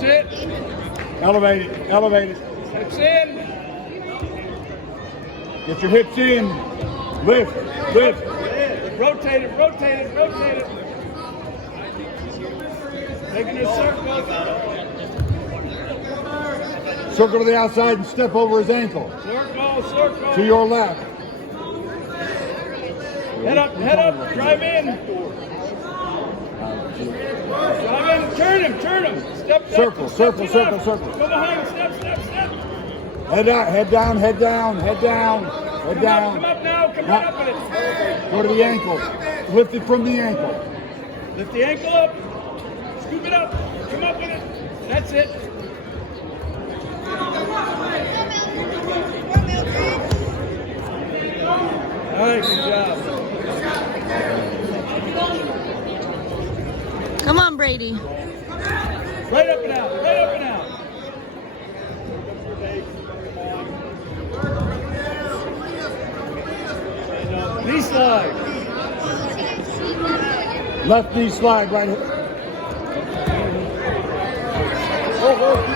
That's it. Elevate it. Elevate it. Hips in. Get your hips in. Lift. Lift. Rotate it, rotate it, rotate it. Taking a circle. Circle to the outside and step over his ankle. Circle, circle. To your left. Head up, drive in. Drive in, turn him. Step, Circle, circle, circle, circle. Go behind, step. Head out, head down, head down, head down, head down. Come up now, come right up with it. Go to the ankle. Lift it from the ankle. Lift the ankle up. Scoop it up. Come up with it. That's it. All right, good job. Come on, Brady. Right up and out, right up and out. Knee slide. Left knee slide right. Oh,